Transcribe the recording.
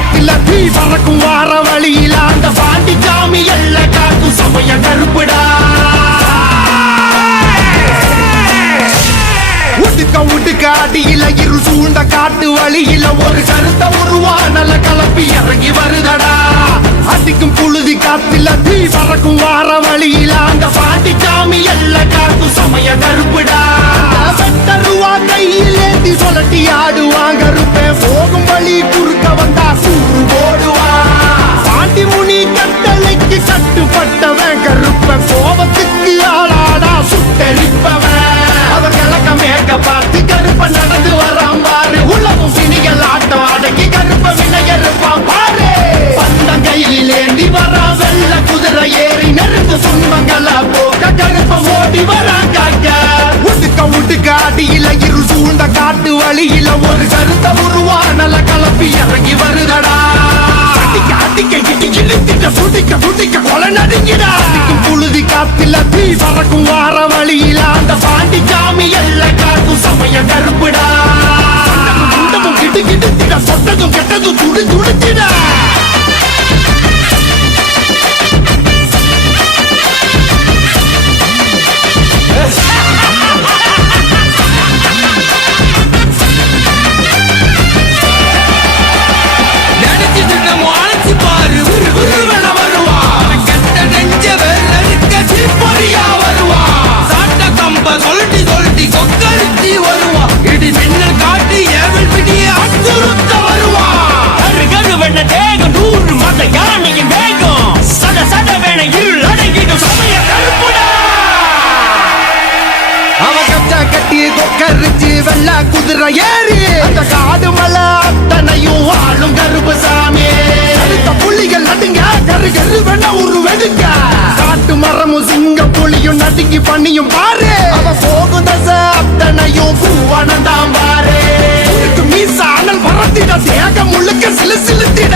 காத்துல தீ பறக்கும் வார வழியில அந்த பாண்டி சாமி எல்ல காக்கும் சமய கருப்புடா. உடுக்க அடியில இரு சூழ்ந்த காட்டு வழியில ஒரு கருத்த உருவானல கலப்பி இறங்கி வருதடா. அடிக்கும் புழுதி காத்துல தீ பறக்கும் வார வழியில அந்த பாண்டி சாமி எல்ல காக்கும் சமய கருப்புடா. வெட்டருவா கையிலேந்தி சொல்லட்டி ஆடுவாங்க கருப்பேன் போகும் வழி குறுக்க வந்தா சூறு போடுவான். பாண்டி முனி கட்டளைக்கு கட்டுப்பட்டவன் கருப்பன் கோபத்துக்கு ஆளாடா சுட்டரிப்பவன். அவர் கிழக்க மேற்க பார்த்து கருப்ப நடந்து வரான் பாரு. உலகம் சினிகள் ஆட்டம் அடக்கி கருப்ப வினையறுப்பான் பாரு. பந்தம் கையிலேந்தி வரா வெள்ள குதிரை ஏறி நெருங்கு துன்பங்களை போக்க கருப்ப ஓடி வரான் காக்க. உடுக்க அடியில இரு சூழ்ந்த காட்டு வழியில ஒரு கருத்த உருவானல கலப்பி இறங்கி வருதடா. சுடிக்க கொலை நடுங்கிடா. அடிக்கும் புழுதி காத்துல தீ பறக்கும் வார வழியில அந்த பாண்டி சாமி எல்ல காக்கும் சமய கருப்புடா. குண்டமும் கிடுகிடுத்திட சொட்டதும் கெட்டதும் துடி துடித்திட. வெள்ள குதிரை ஏறி அந்த காடு மலை அத்தனையும் ஆளும் கருப்பு சாமி. அடுத்த புலிகள் நடுங்க கரு கரு வெண்ண ஒரு வெடுக்க. காட்டு மரமும் சிங்க புலியும் நடுங்கி பண்ணியும் பாரு. அவ போகும் தசை அத்தனையும் பூவானந்தான் பாரு. மீச அனல் பறத்திட தேகம் முழுக்க சிலு சிலுத்திட.